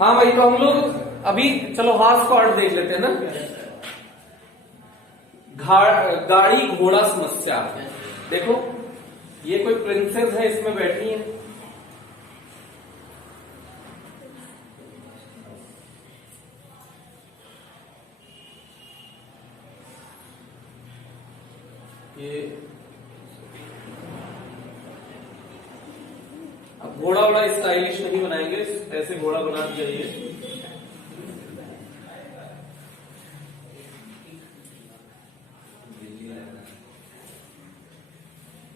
हाँ भाई, तो हम लोग अभी चलो हार्स पार्ट देख लेते हैं ना। गाड़ी घोड़ा समस्या। देखो ये कोई प्रिंसेस है, इसमें बैठी है, ये अब घोड़ा वोड़ा स्टाइलिश नहीं बनाएंगे, ऐसे घोड़ा बना दिया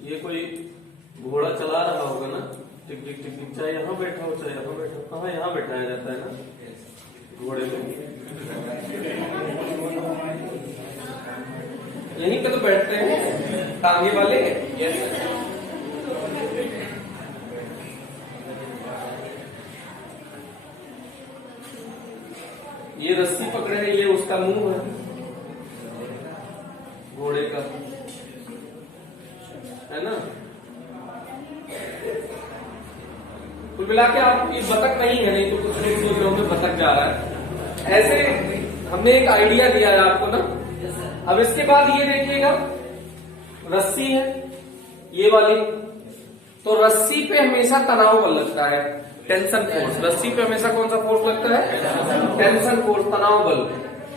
ये कोई घोड़ा चला रहा होगा ना, टिक टिक टिक टिक, चाहे यहाँ बैठा हो चाहे यहाँ बैठा हो। हाँ, यहाँ बैठाया जाता है ना घोड़े पे, यहीं पे तो बैठते हैं टांगे वाले। ये रस्सी पकड़े है, ये उसका मुंह है घोड़े का, है ना। कुल मिला के आप, ये बतख नहीं है, नहीं तो कुछ लोग सोच रहे होंगे बतख जा रहा है। ऐसे हमने एक आइडिया दिया है आपको ना। अब इसके बाद ये देखिएगा, रस्सी है ये वाली, तो रस्सी पे हमेशा तनाव बल लगता है, टेंशन फोर्स। रस्सी पे हमेशा कौन सा फोर्स लगता है? टेंशन फोर्स, तनाव बल।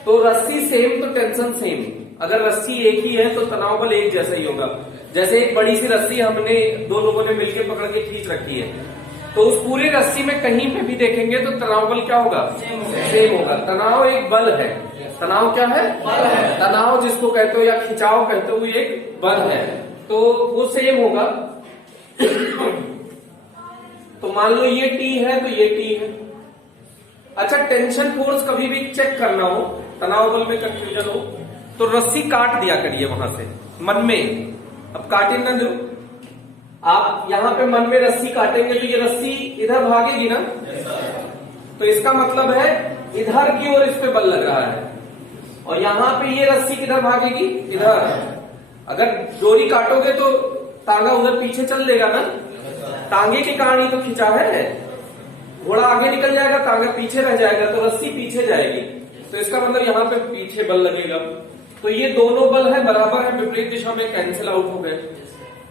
तो रस्सी सेम तो टेंशन सेम। अगर रस्सी एक ही है तो तनाव बल एक जैसा ही होगा। जैसे एक बड़ी सी रस्सी हमने दो लोगों ने मिलकर पकड़ के खींच रखी है, तो उस पूरी रस्सी में कहीं पे भी देखेंगे तो तनाव बल क्या होगा? सेम होगा। तनाव एक बल है। तनाव क्या है? बल है। तनाव जिसको कहते हो या खिंचाव कहते हो, एक बल है, तो वो सेम होगा। तो मान लो ये टी है तो ये टी है। अच्छा, टेंशन फोर्स कभी भी चेक करना हो, तनाव बल में कंफ्यूजन हो, तो रस्सी काट दिया करिए वहां से मन में। अब काटे ना जो आप यहां पे मन में रस्सी काटेंगे तो ये रस्सी इधर भागेगी ना, तो इसका मतलब है इधर की ओर इस पे बल लग रहा है। और यहां पे ये रस्सी किधर भागेगी? इधर। अगर डोरी काटोगे तो तांगा उधर पीछे चल देगा ना, तांगे के कारण ही तो खिंचा है। घोड़ा आगे निकल जाएगा, तांगा पीछे रह जाएगा, तो रस्सी पीछे जाएगी, तो इसका मतलब यहाँ पे पीछे बल लगेगा। तो ये दोनों बल है बराबर है, विपरीत दिशा में कैंसिल आउट हो गए।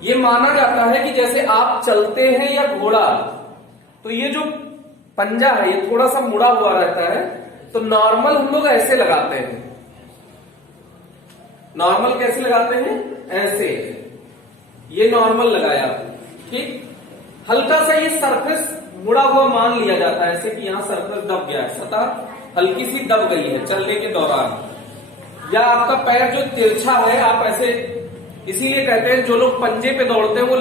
ये माना जाता है कि जैसे आप चलते हैं या घोड़ा, तो ये जो पंजा है ये थोड़ा सा मुड़ा हुआ रहता है, तो नॉर्मल हम लोग ऐसे लगाते हैं। नॉर्मल कैसे लगाते हैं? ऐसे। ये नॉर्मल लगाया, ठीक। हल्का सा ये सरफेस मुड़ा हुआ मान लिया जाता है, ऐसे कि यहां सरफेस दब गया है, सतह हल्की सी दब गई है चलने के दौरान। या आपका पैर जो तिरछा है, आप ऐसे, इसीलिए कहते हैं जो लोग पंजे पे दौड़ते हैं वो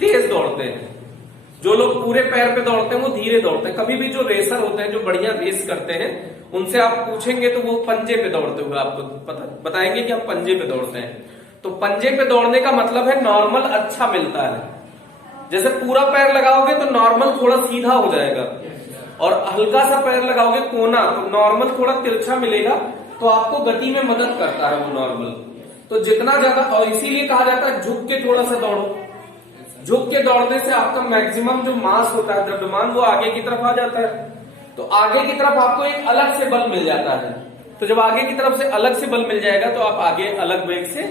तेज दौड़ते हैं, जो लोग पूरे पैर पे दौड़ते हैं वो धीरे दौड़ते हैं। कभी भी जो रेसर होते हैं, जो बढ़िया रेस करते हैं, उनसे आप पूछेंगे तो वो पंजे पे दौड़ते हुए आपको बताएंगे कि हम पंजे पे दौड़ते हैं। तो पंजे पे दौड़ने का मतलब है नॉर्मल अच्छा मिलता है। जैसे पूरा पैर लगाओगे तो नॉर्मल थोड़ा सीधा हो जाएगा, और हल्का सा पैर लगाओगे कोना, तो नॉर्मल थोड़ा तिरछा मिलेगा, तो आपको गति में मदद करता है वो नॉर्मल। तो जितना ज्यादा, और इसीलिए कहा जाता है झुक के थोड़ा सा दौड़ो। झुक के दौड़ने से आपका मैक्सिमम जो मास होता है, द्रव्यमान, वो आगे की तरफ आ जाता है, तो आगे की तरफ आपको एक अलग से बल मिल जाता है। तो जब आगे की तरफ से अलग से बल मिल जाएगा तो आप आगे अलग वेग से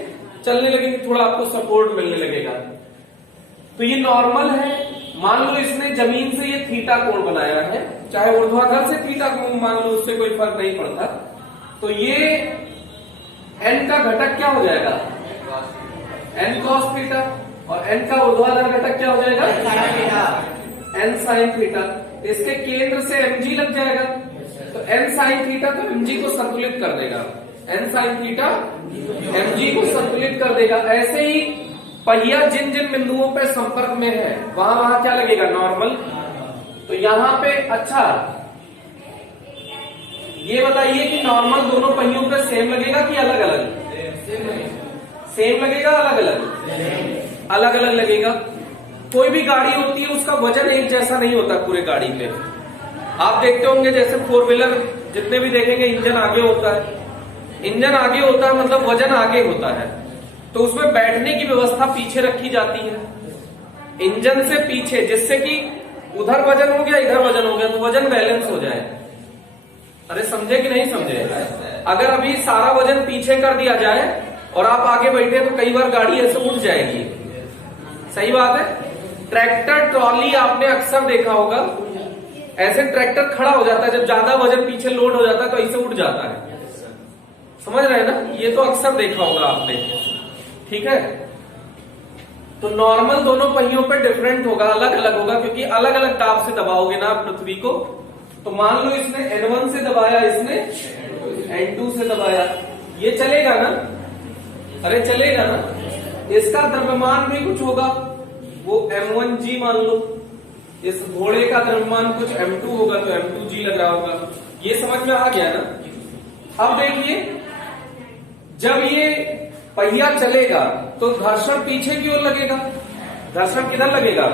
चलने लगेंगे, थोड़ा आपको सपोर्ट मिलने लगेगा। तो ये नॉर्मल है। मान लो इसने जमीन से ये थीटा कोण बनाया है, चाहे ऊर्ध्वाधर से थीटा कोण मान लो, उससे कोई फर्क नहीं पड़ता। तो ये एन का घटक क्या हो जाएगा? N cos theta. और एन का ऊर्ध्वाधर घटक क्या हो जाएगा? N sine theta. इसके केंद्र से mg लग जाएगा, तो एन साइन थीटा तो mg को संतुलित कर देगा। एन साइन थीटा mg को संतुलित कर देगा। ऐसे ही पहिया जिन जिन बिंदुओं पे संपर्क में है वहां वहां क्या लगेगा? नॉर्मल। तो यहां पे, अच्छा ये बताइए कि नॉर्मल दोनों पहियों पे सेम लगेगा कि अलग अलग? सेम लगेगा, अलग अलग? अलग अलग लगेगा। कोई भी गाड़ी होती है उसका वजन एक जैसा नहीं होता पूरे गाड़ी पे। आप देखते होंगे जैसे 4 व्हीलर जितने भी देखेंगे, इंजन आगे होता है। इंजन आगे होता है मतलब वजन आगे होता है, तो उसमें बैठने की व्यवस्था पीछे रखी जाती है, इंजन से पीछे, जिससे कि उधर वजन हो गया, इधर वजन हो गया, तो वजन बैलेंस हो जाए। अरे समझे कि नहीं समझे? अगर अभी सारा वजन पीछे कर दिया जाए और आप आगे बैठे तो कई बार गाड़ी ऐसे उठ जाएगी। सही बात है। ट्रैक्टर ट्रॉली आपने अक्सर देखा होगा, ऐसे ट्रैक्टर खड़ा हो जाता है, जब ज्यादा वजन पीछे लोड हो जाता है तो ऐसे उठ जाता है। समझ रहे हैं ना? ये तो अक्सर देखा होगा आपने। ठीक है, तो नॉर्मल दोनों पहियों पे डिफरेंट होगा, अलग अलग होगा, क्योंकि अलग अलग दाब से दबाओगे ना आप पृथ्वी को। तो मान लो इसने N1 से दबाया, इसने N2 से दबाया, ये चलेगा ना? अरे चलेगा ना? इसका द्रव्यमान भी कुछ होगा, वो M1G मान लो। इस घोड़े का द्रव्यमान कुछ M2 होगा तो M2G लग रहा होगा। ये समझ में आ गया ना? अब देखिए, जब ये पहिया चलेगा तो घर्षण पीछे की ओर लगेगा। घर्षण किधर लगेगा?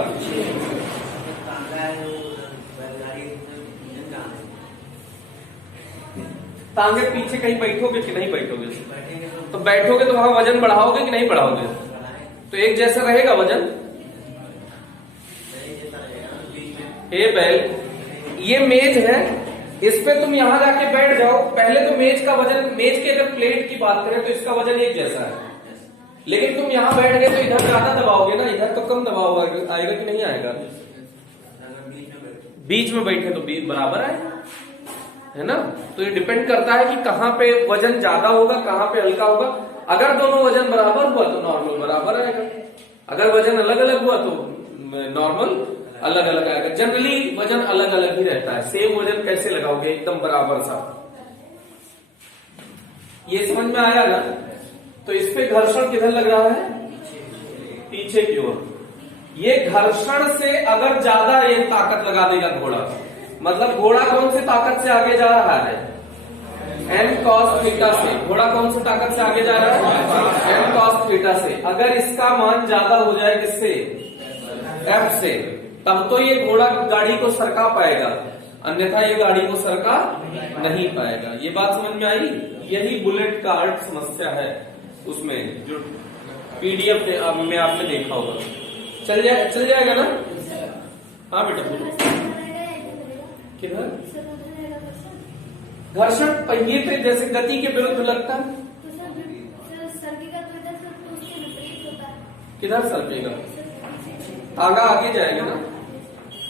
टांगे पीछे कहीं बैठोगे कि नहीं बैठोगे? तो बैठोगे तो वहां वजन बढ़ाओगे कि नहीं बढ़ाओगे? तो एक जैसा रहेगा वजन। ये बैल, ये मेज है, इस पे तुम यहां जाके बैठ जाओ। पहले तो मेज का वजन, मेज के अगर प्लेट की बात करें तो इसका वजन एक जैसा है, लेकिन तुम यहां बैठ गए तो इधर ज्यादा दबाओगे ना, इधर तो कम दबाव आएगा कि नहीं आएगा? बीच में बैठे तो बीच बराबर आएगा, है ना? तो ये डिपेंड करता है कि कहां पे वजन ज्यादा होगा, कहां पे हल्का होगा। अगर दोनों वजन बराबर हुआ तो नॉर्मल बराबर आएगा, अगर वजन अलग अलग हुआ तो नॉर्मल अलग अलग आएगा। जनरली वजन अलग अलग ही रहता है। सेम वजन कैसे लगाओगे एकदम बराबर सा? ये समझ में आया ना? तो इस पे घर्षण किधर लग रहा है? पीछे की ओर। ये घर्षण से अगर ज्यादा ये ताकत लगा देगा घोड़ा, मतलब घोड़ा कौन सी ताकत से आगे जा रहा है? m cos थीटा से। घोड़ा कौन सी ताकत से आगे जा रहा है? m cos थीटा से। अगर इसका मान ज्यादा हो जाए किससे? f से, तब तो ये घोड़ा गाड़ी को सरका पाएगा, अन्यथा ये गाड़ी को सरका नहीं पाएगा। ये बात समझ में आई? यही बुलेट का अर्थ समस्या है, उसमें जो पीडीएफ में आपने देखा होगा। चल जाएगा ना? हाँ बेटा बोलो। किधर? घर्षण पहिए पे जैसे गति के विरुद्ध लगता है। किधर सरकेगा? आगा आगे जाएगा ना,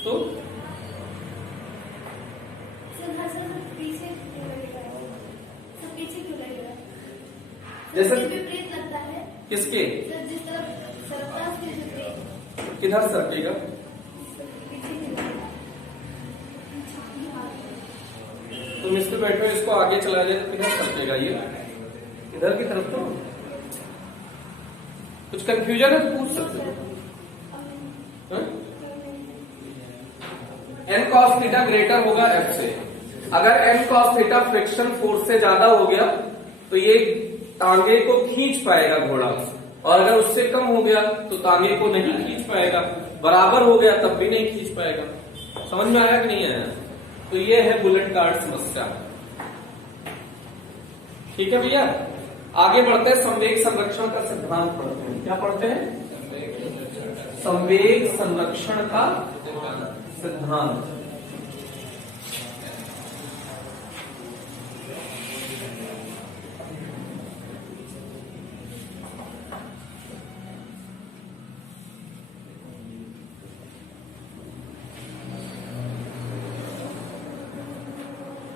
तो जैसे लगता है किसके? किधर सरकेगा? तुम इस पे बैठो, इसको आगे चला जाए तो किधर सरकेगा? ये इधर की तरफ। तो कुछ कंफ्यूजन है तो पूछ सकते हो। m cos थीटा ग्रेटर होगा f से। अगर m cos theta friction force से ज्यादा हो गया तो ये तांगे को खींच पाएगा घोड़ा, और अगर उससे कम हो गया तो तांगे को नहीं खींच पाएगा। बराबर हो गया तब भी नहीं खींच पाएगा। समझ में आया कि नहीं आया? तो ये है बुलेट का अर्थ समस्या। ठीक है भैया, आगे बढ़ते हैं। संवेग संरक्षण का सिद्धांत पढ़ते हैं। क्या पढ़ते हैं? संवेग संरक्षण का सिद्धांत।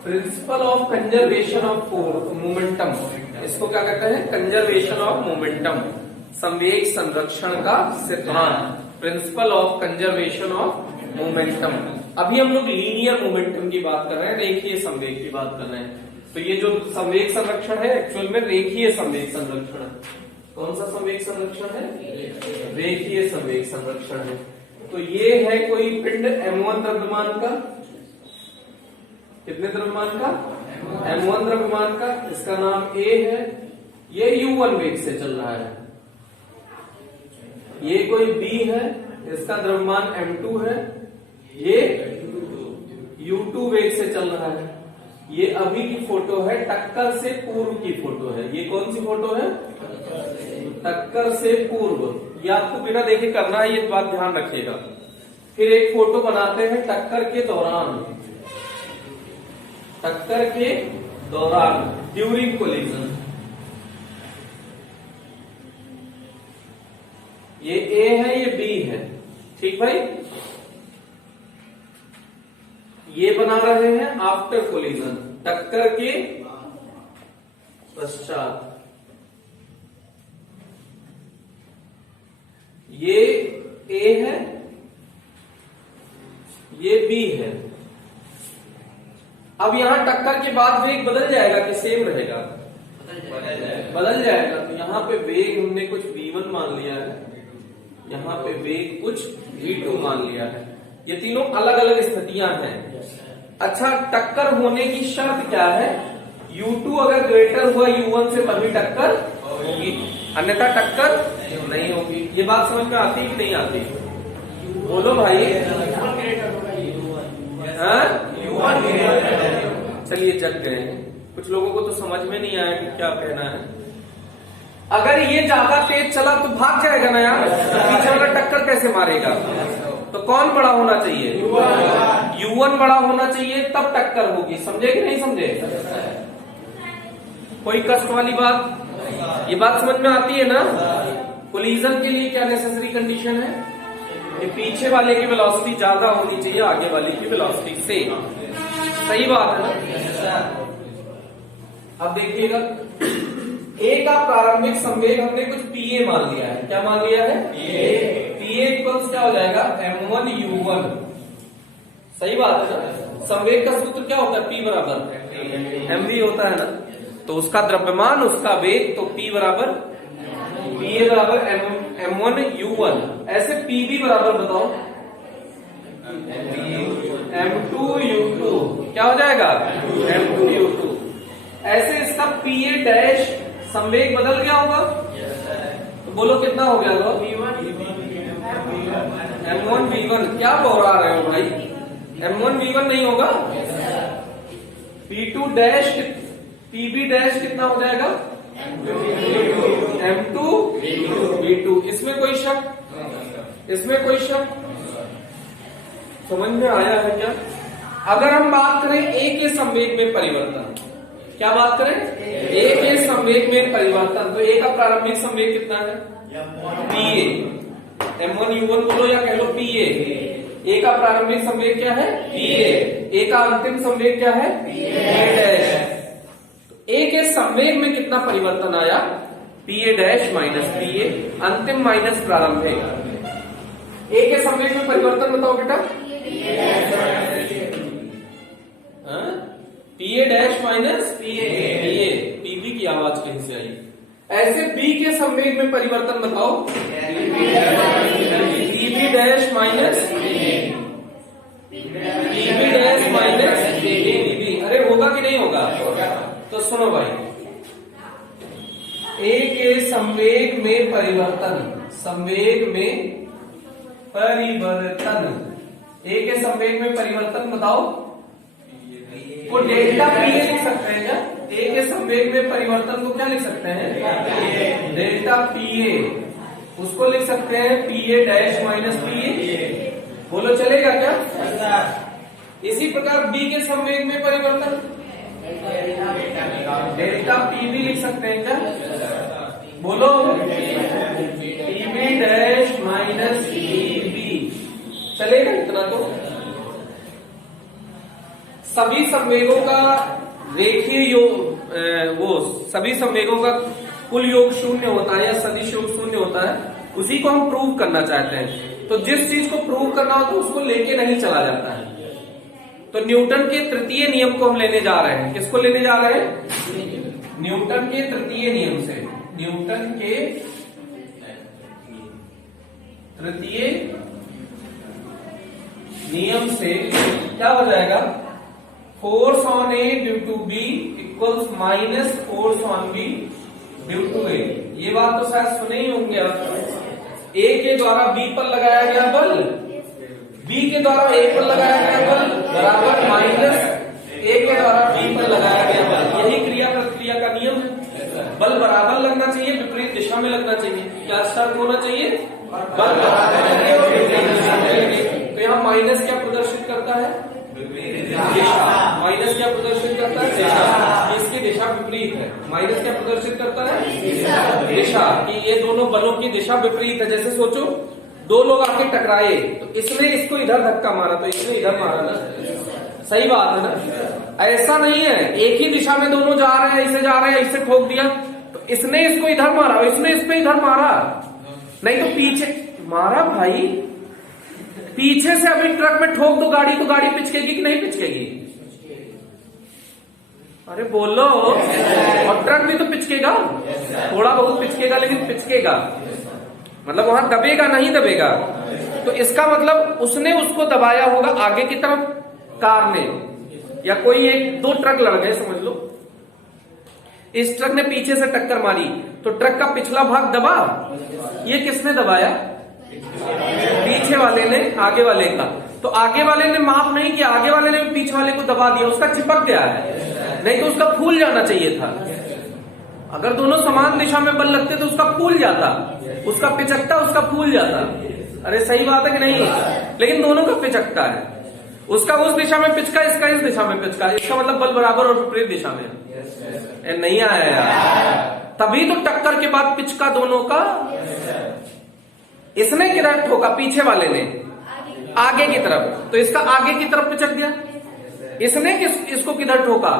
Principle of conservation of momentum, इसको क्या कहते हैं? कंजर्वेशन ऑफ मोमेंटम, संवेग संरक्षण का सिद्धांत। Principle of conservation of momentum. अभी हम लोग लीनियर मोमेंटम की बात कर रहे हैं, रेखीय संवेग की बात कर रहे हैं। तो ये जो संवेग संरक्षण है एक्चुअल में रेखीय संवेग संरक्षण है। कौन सा संवेग संरक्षण है? रेखीय संवेग संरक्षण है। तो ये है कोई पिंड m1 द्रव्यमान का, कितने द्रव्यमान का? m1 द्रव्यमान का, इसका नाम A है। ये u1 वेग से चल रहा है। ये कोई B है, इसका द्रव्यमान m2 है। ये u2 वेग से चल रहा है। ये अभी की फोटो है, टक्कर से पूर्व की फोटो है। ये कौन सी फोटो है? टक्कर से पूर्व। ये आपको बिना देखे करना है, ये बात ध्यान रखिएगा। फिर एक फोटो बनाते हैं टक्कर के दौरान, टक्कर के दौरान ड्यूरिंग कोलिजन। ये ए है, ये बी है, ठीक भाई। ये बना रहे हैं आफ्टर कोलिजन, टक्कर के पश्चात। ये ए है, ये बी है। अब यहां टक्कर के बाद वेग बदल जाएगा कि सेम रहेगा? बदल जाएगा। तो यहां पे वेग हमने कुछ v1 मान लिया है, यहां पे वेग कुछ v2 मान लिया है। ये तीनों अलग अलग स्थितियां हैं। अच्छा, टक्कर होने की शर्त क्या है? u2 अगर ग्रेटर हुआ u1 से तभी टक्कर होगी, अन्यथा टक्कर नहीं होगी। ये बात समझ में आती कि नहीं आती? बोलो भाई। चलिए जग गए हैं, कुछ लोगों को तो समझ में नहीं आया कि क्या कहना है। अगर ये ज्यादा तेज चला तो भाग जाएगा ना यार, पीछे वाला टक्कर कैसे मारेगा? तो कौन बड़ा होना चाहिए? u1 बड़ा होना चाहिए, तब टक्कर होगी। समझे कि नहीं समझे? कोई कष्ट वाली बात? ये बात समझ में आती है ना? कोलिजन के लिए क्या नेसेसरी कंडीशन है कि पीछे वाले की वेलोसिटी ज्यादा होनी चाहिए आगे वाले की वेलोसिटी से। सही बात है ना? अब देखिएगा, ए का प्रारंभिक संवेग हमने कुछ पीए मान लिया है। क्या मान लिया है? पीए इक्वल्स क्या हो जाएगा? m1 u1। सही बात है ना? संवेग का सूत्र क्या होता है? P बराबर mv होता है ना? तो उसका द्रव्यमान, उसका वेग, तो P बराबर PA बराबर m1 u1। ऐसे PB बराबर बताओ m2 u2। क्या हो जाएगा? m2 u2। ऐसे इसका PA डैश संवेग बदल गया होगा, तो बोलो कितना हो गया होगा? m1 v1। क्या बोला रहे हो भाई? m1 v1 नहीं होगा? P2 डैश, PB डैश कितना हो जाएगा? m2 v2। इसमें कोई शक? इसमें कोई शक? समझ में आया है क्या? अगर हम बात करें ए के संवेग में परिवर्तन, क्या बात करें? ए के संवेग में परिवर्तन, तो ए का प्रारंभिक संवेग कितना है? PA। m1 u1 बोलो या कह लो PA। ए का प्रारंभिक संवेग क्या है? PA। ए का अंतिम संवेग क्या है? PA। ए के संवेग में कितना परिवर्तन आया? PA डैश माइनस PA, अंतिम माइनस प्रारंभिक। ए के संवेग में परिवर्तन बताओ बेटा। PA dash minus PA। PB की आवाज कहीं से आई। ऐसे B के संवेग में परिवर्तन बताओ। PB dash minus PB dash minus PB। अरे होगा कि नहीं होगा? तो सुनो भाई, ए के संवेग में परिवर्तन, संवेग में परिवर्तन, ए के संवेग में परिवर्तन बताओ। वो डेल्टा पीए लिख सकते हैं क्या? ए के संवेग में परिवर्तन को क्या लिख सकते हैं? डेल्टा पीए। उसको लिख सकते हैं PA डैश माइनस PA। बोलो चलेगा क्या? इसी प्रकार बी के संवेग में परिवर्तन डेल्टा PB लिख सकते हैं क्या? बोलो PB डैश माइनस PB। चलेगा इतना? तो सभी संवेगों का रेखीय योग, वो सभी संवेगों का कुल योग शून्य होता है या सदिश योग शून्य होता है, उसी को हम प्रूव करना चाहते हैं। तो जिस चीज को प्रूव करना होता है उसको लेके नहीं चला जाता है। तो न्यूटन के तृतीय नियम को हम लेने जा रहे हैं। किसको लेने जा रहे हैं? न्यूटन के तृतीय नियम से। न्यूटन के तृतीय नियम से क्या हो जाएगा? Force on A due to B equals minus force on B due to A. ये बात तो शायद सुने ही होंगे आप। ए के द्वारा बी पर लगाया गया बल, बी के द्वारा ए पर लगाया गया बल बराबर माइनस ए के द्वारा बी पर लगाया गया बल। यही क्रिया प्रतिक्रिया का नियम है। बल बराबर लगना चाहिए, विपरीत दिशा में लगना चाहिए। क्या शर्त होना चाहिए? बल बराबर लगे और विपरीत दिशा में लगे। तो माइनस क्या प्रदर्शित करता है? दिशा। माइनस क्या प्रदर्शित करता है? दिशा। इसकी दिशा विपरीत है। माइनस क्या प्रदर्शित करता है? दिशा। कि ये दोनों बलों की दिशा विपरीत है। जैसे सोचो दो लोग आके टकराए, तो इसने इसको इधर धक्का मारा तो इसने इधर मारा ना, सही बात है ना? ऐसा नहीं है एक ही दिशा में दोनों जा रहे हैं, इसे जा रहे हैं, इसे ठोक दिया तो इसने इसको इधर मारा, इसने इस पे इधर मारा, नहीं तो पीछे मारा भाई। पीछे से अभी ट्रक में ठोक दो गाड़ी तो गाड़ी पिचकेगी कि नहीं पिचकेगी? अरे बोलो। और ट्रक भी तो पिचकेगा, थोड़ा बहुत पिचकेगा लेकिन पिचकेगा, मतलब वहां दबेगा नहीं दबेगा। तो इसका मतलब उसने उसको दबाया होगा आगे की तरफ कार ने, या कोई एक दो ट्रक लड़ गए समझ लो, इस ट्रक ने पीछे से टक्कर मारी तो ट्रक का पिछला भाग दबा, ये किसने दबाया? पीछे वाले ने आगे वाले का। तो आगे वाले ने माफ नहीं किया, आगे वाले ने पीछे वाले को दबा दिया, उसका चिपक गया है, नहीं तो उसका फूल जाना चाहिए था। अगर दोनों समान दिशा में बल लगते तो उसका फूल जाता, उसका पिचकता, उसका फूल जाता। अरे सही बात है कि नहीं? लेकिन दोनों का पिचकता है, उसका उस दिशा में पिचका, इसका इस दिशा में पिचका, इसका मतलब बल बराबर और विपरीत दिशा में। नहीं आया यार, तभी तो टक्कर के बाद पिचका दोनों का। इसने किधर ठोका? पीछे वाले ने आगे की तरफ, तो इसका आगे की तरफ पिचक गया। इसने इसको किधर ठोका?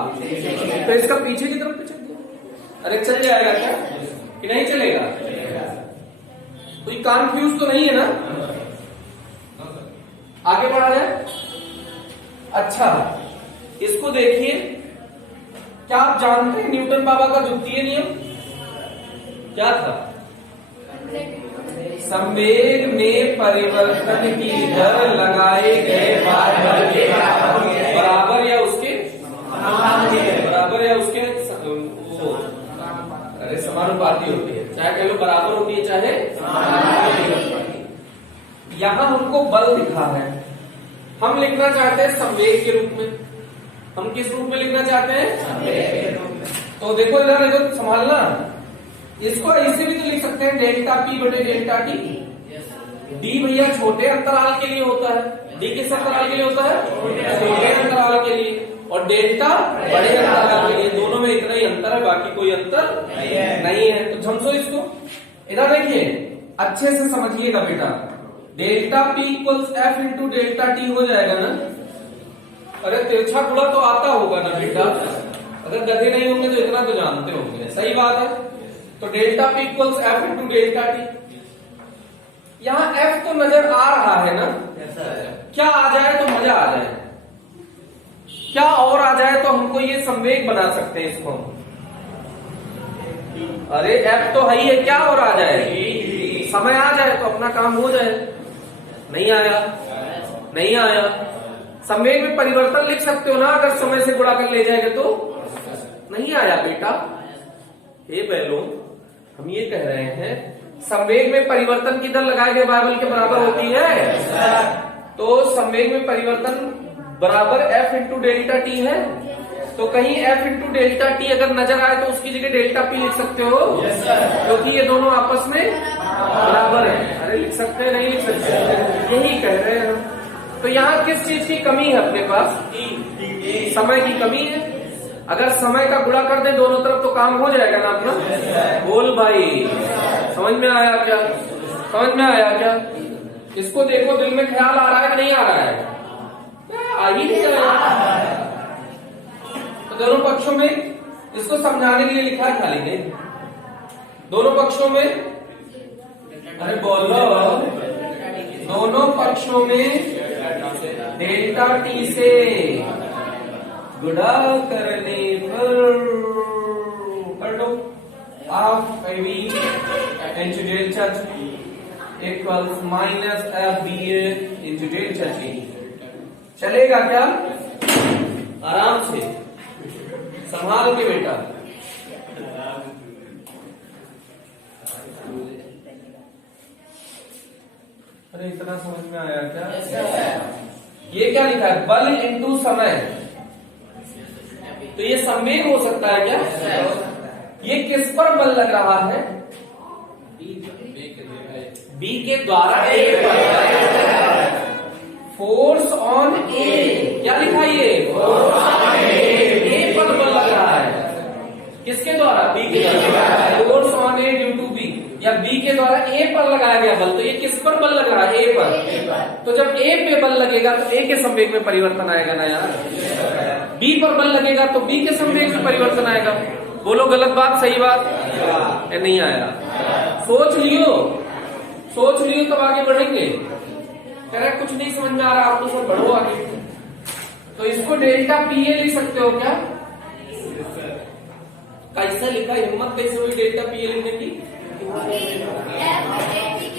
तो इसका पीछे की तरफ पिचक गया। अरे चल जाएगा क्या कि नहीं चलेगा? कोई कन्फ्यूज तो नहीं है ना? आगे बढ़ा जाए। अच्छा इसको देखिए, क्या आप जानते हैं न्यूटन बाबा का द्वितीय नियम क्या था? संवेग में परिवर्तन की दर लगाए गए बल के बराबर या उसके अरे समानुपाती होती है, चाहे कह लो बराबर होती है चाहे। यहां हमको बल दिखा है, हम लिखना चाहते हैं संवेग के रूप में। हम किस रूप में लिखना चाहते हैं? तो देखो इधर इधर संभालना, इसको ऐसे भी तो लिख सकते हैं डेल्टा पी बटे डेल्टा टी। डी भैया छोटे अंतराल के लिए होता है, डी किस अंतराल के लिए होता है? छोटे अंतराल के लिए, और डेल्टा बड़े अंतराल के लिए। दोनों में इतना ही अंतर है, बाकी कोई अंतर नहीं है। तो समझो इसको, इधर देखिए अच्छे से समझिएगा बेटा। Delta P equals F into delta T हो जाएगा ना? अरे तिरछा गुणा तो आता होगा ना बेटा, अगर गधे नहीं होंगे तो इतना तो जानते होंगे, सही बात है। तो delta P equals F into delta T. यहां एफ तो नजर आ रहा है ना? क्या आ जाए तो मजा आ जाए, क्या और आ जाए तो हमको ये संवेग बना सकते हैं इसको। अरे एफ तो है ही है, क्या और आ जाए? समय आ जाए तो अपना काम हो जाए। नहीं आया, नहीं आया। संवेग में परिवर्तन लिख सकते हो ना, अगर समय से गुणा कर ले जाएंगे तो। नहीं आया बेटा। हे बैलो, हम ये कह रहे हैं संवेग में परिवर्तन की दर लगाए गए बल के बराबर होती है। तो संवेग में परिवर्तन बराबर एफ इंटू डेल्टा टी है। तो कहीं एफ इंटू डेल्टा टी अगर नजर आए तो उसकी जगह डेल्टा पी लिख सकते हो, क्योंकि ये दोनों आपस में बराबर है। अरे लिख सकते हैं, नहीं लिख सकते, यही कह रहे हैं हम। तो यहाँ किस चीज की कमी है अपने पास? समय की कमी है। अगर समय का गुणा कर दे दोनों तरफ तो काम हो जाएगा ना अपना। बोल भाई, समझ में आया क्या? समझ में आया क्या? इसको देखो, दिल में ख्याल आ रहा है कि नहीं आ रहा है? आ ही नहीं रहा। तो दोनों पक्षों में इसको समझाने के लिए लिखा है खाली ने, दोनों पक्षों में। अरे बोलो, दोनों पक्षों में डेल्टा टी से गुणा करने पर कर दो half v into delta t equals minus F B into delta t. चलेगा क्या? आराम से संभाल के बेटा। अरे इतना समझ में आया क्या? ये क्या लिखा है? बल इंटू समय। तो ये संवेग हो सकता है क्या? ये किस पर बल लग रहा है? बी के द्वारा ए पर। फोर्स ऑन ए, क्या लिखा ये? ए पर बल लग रहा है, किसके द्वारा? बी के द्वारा। Force on A due to B, या बी के द्वारा ए पर लगाया गया बल, तो ये किस पर बल लग रहा है? ए पर। तो जब ए पे बल लगेगा तो ए के संवेग में परिवर्तन आएगा ना यार। बी पर बल लगेगा तो बी के संवेग में परिवर्तन आएगा। बोलो गलत बात सही बात? या नहीं आया? सोच लियो तब आगे बढ़ेंगे। कह रहे कुछ नहीं समझ में आ रहा, आप तो सब बढ़ो आगे। तो इसको डेल्टा पी ए लिख सकते हो क्या? कैसा लिखा? हिम्मत कैसे हुई डेल्टा पी ए लिखने की?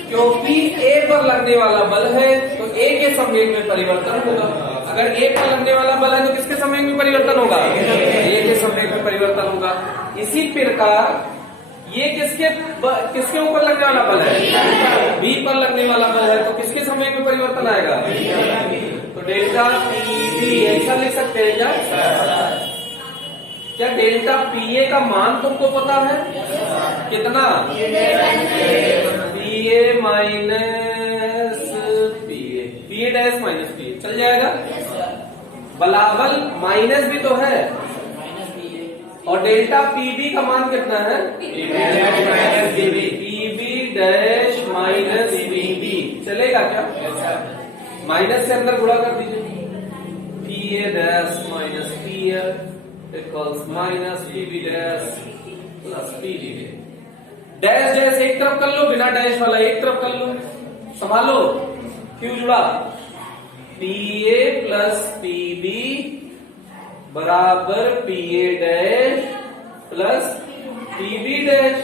क्योंकि ए पर लगने वाला बल है तो ए के संवेग में परिवर्तन होगा। अगर ए पर लगने वाला बल है तो किसके संवेग में परिवर्तन होगा? ए के संवेग में परिवर्तन होगा। इसी प्रकार ये किसके ऊपर लगने वाला बल है? बी पर लगने वाला बल है तो किसके संवेग में परिवर्तन आएगा? तो डेल्टा पी बी ऐसा लिख सकते हैं क्या? क्या डेल्टा पी ए का मान तुमको पता है? कितना? P A minus P A dash minus P ए चल जाएगा। बलाबल माइनस भी तो है, और डेल्टा पीबी का मान कितना है? पीबी डैश माइनस पीबी चलेगा क्या? माइनस से अंदर गुणा कर दीजिए। P A dash minus P A equals minus PB dash plus PB. Dash dash एक तरफ कर लो, बिना डैश वाला एक तरफ कर लो। संभालो, क्यों जुड़ा? पी ए प्लस पीबी बराबर P A dash plus PB dash.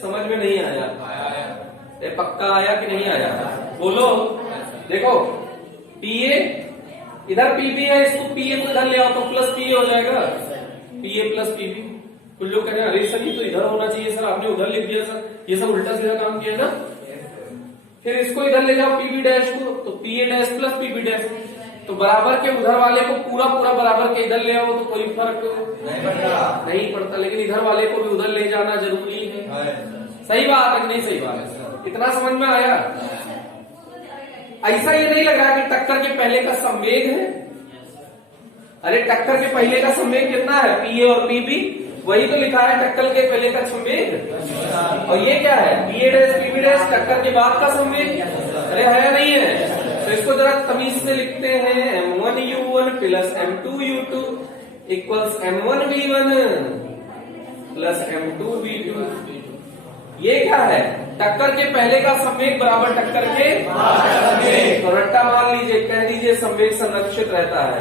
समझ में नहीं आया? ये पक्का आया कि नहीं आया? बोलो। देखो पी ए इधर पीबी है, इसको पी ए को इधर ले आओ तो प्लस पी ए हो जाएगा। P A plus PB. कुछ लोग कह रहे हैं अरे सर ये तो इधर होना चाहिए सर, आपने उधर लिख दिया सर, ये सब उल्टा सीधा काम किया ना। फिर इसको इधर ले जाओ पीबी डैश को, तो P A dash plus PB dash, तो बराबर के उधर वाले को पूरा बराबर के इधर ले आओ तो कोई फर्क नहीं पड़ता, लेकिन इधर वाले को भी उधर ले जाना जरूरी है। सही बात है कि नहीं सही बात है? इतना समझ में आया? ऐसा ये नहीं लग रहा कि टक्कर के पहले का संवेग है। अरे टक्कर के पहले का संवेग कितना है? पी ए और पीबी, वही तो लिखा है टक्कर के पहले का संवेग। और ये क्या है? P A dash PB dash टक्कर के बाद का संवेग। अरे है नहीं है? तो इसको जरा तमीज से लिखते हैं। m1u1 plus m2u2 equals m1v1 plus m2v2। ये क्या है? टक्कर के पहले का संवेग बराबर टक्कर के तो रट्टा मान लीजिए, कह दीजिए संवेग संरक्षित रहता है।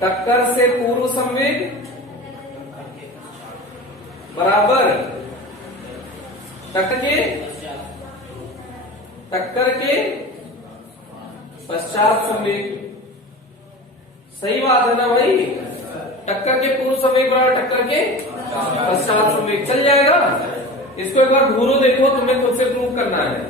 टक्कर से पूर्व संवेग बराबर टक्कर के पश्चात संवेग। सही बात है ना भाई? टक्कर के पूर्व संवेग बराबर टक्कर के पश्चात संवेग चल जाएगा। इसको एक बार घूरो देखो, तुम्हें खुद से प्रूव करना है।